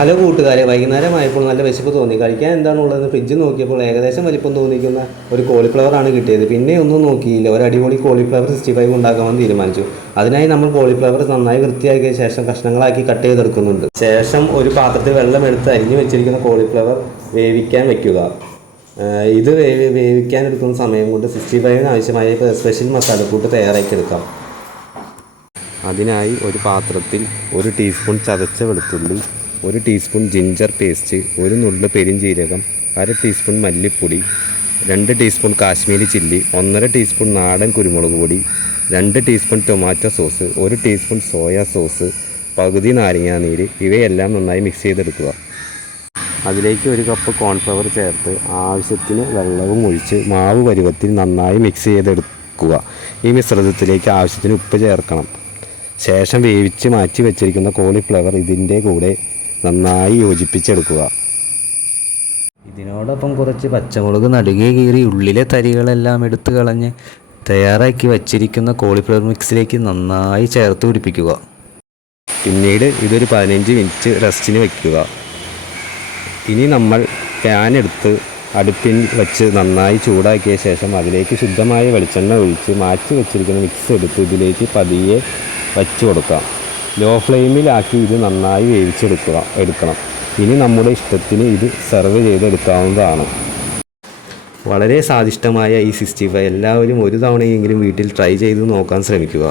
Hello കൂട്ടുകാരെ, വൈകുന്നേരമായപ്പോൾ നല്ല വിശപ്പ് തോന്നി. കഴിക്കാൻ എന്താണുള്ളതെന്ന് ഫ്രിഡ്ജ് നോക്കിയപ്പോൾ ഏകദേശം വലിപ്പം തോന്നിക്കുന്ന ഒരു കോളിഫ്ലവറാണ് കിട്ടിയത്. പിന്നെ ഒന്നും നോക്കിയില്ല, ഒരു അടിപൊളി കോളിഫ്ലവർ 65 ഉണ്ടാക്കാമെന്ന് തീരുമാനിച്ചു. അതിനായി നമ്മൾ കോളിഫ്ലവർ നന്നായി വൃത്തിയാക്കിയ ശേഷം കഷ്ണങ്ങളാക്കി കട്ട് ചെയ്തെടുക്കുന്നുണ്ട്. ശേഷം ഒരു പാത്രത്തിൽ വെള്ളം എടുത്ത് അരിഞ്ഞു വെച്ചിരിക്കുന്ന കോളിഫ്ലവർ വേവിക്കാൻ വെക്കുക. ഇത് വേവിക്കാൻ എടുക്കുന്ന സമയം കൊണ്ട് 65 ആവശ്യമായ സ്പെഷ്യൽ മസാലക്കൂട്ട് തയ്യാറാക്കിയെടുക്കാം. അതിനായി ഒരു പാത്രത്തിൽ 1 ടീസ്പൂൺ ചതച്ച വെളുത്തുള്ളി, 1 ടീസ്പൂൺ ജിഞ്ചർ പേസ്റ്റ്, 1 നുള്ള് പെരിഞ്ജീരകം, 1/2 ടീസ്പൂൺ മല്ലിപ്പൊടി, 2 ടീസ്പൂൺ കാശ്മീരി ചില്ലി, 1/2 ടീസ്പൂൺ നാടൻ കുരുമുളക് പൊടി, 2 teaspoon tomato sauce, 1 teaspoon soya sauce, പകുതി നാരങ്ങാനീര്, ഇവയെല്ലാം നന്നായി മിക്സ് ചെയ്തെടുക്കുക. അതിലേക്ക് 1 കപ്പ് കോൺഫ്ലവർ ചേർത്ത് ആവശ്യത്തിന് വെള്ളവും ഒഴിച്ച് മാവ് പരുവത്തിൽ നന്നായി മിക്സ് ചെയ്തെടുക്കുക. ഈ മിശ്രിതത്തിലേക്ക് ആവശ്യത്തിന് ഉപ്പ് ചേർക്കണം. ശേഷം വേവിച്ച് മാറ്റി വെച്ചിരിക്കുന്ന കോളിഫ്ലവർ ഇതിൻ്റെ കൂടെ നന്നായി യോജിപ്പിച്ചെടുക്കുക. ഇതിനോടൊപ്പം കുറച്ച് പച്ചമുളക് നടുകെ കീറി ഉള്ളിലെ തരികളെല്ലാം എടുത്തു കളഞ്ഞ് തയ്യാറാക്കി വച്ചിരിക്കുന്ന കോളിഫ്ലവർ മിക്സിലേക്ക് നന്നായി ചേർത്ത് പിടിപ്പിക്കുക. പിന്നീട് ഇതൊരു 15 മിനിറ്റ് റെസ്റ്റിന് വയ്ക്കുക. ഇനി നമ്മൾ പാൻ എടുത്ത് അടുപ്പിൽ വെച്ച് നന്നായി ചൂടാക്കിയ ശേഷം അതിലേക്ക് ശുദ്ധമായ വെളിച്ചെണ്ണ ഒഴിച്ച് മാറ്റി വെച്ചിരിക്കുന്ന മിക്സ് എടുത്ത് ഇതിലേക്ക് പതിയെ വച്ചു കൊടുക്കാം. ലോ ഫ്ലെയിമിലാക്കി ഇത് നന്നായി എടുക്കണം. ഇനി നമ്മുടെ ഇഷ്ടത്തിന് ഇത് സെർവ് ചെയ്തെടുക്കാവുന്നതാണ്. വളരെ സ്വാദിഷ്ടമായ ഈ 65 എല്ലാവരും ഒരു തവണയെങ്കിലും വീട്ടിൽ ട്രൈ ചെയ്ത് നോക്കാൻ ശ്രമിക്കുക.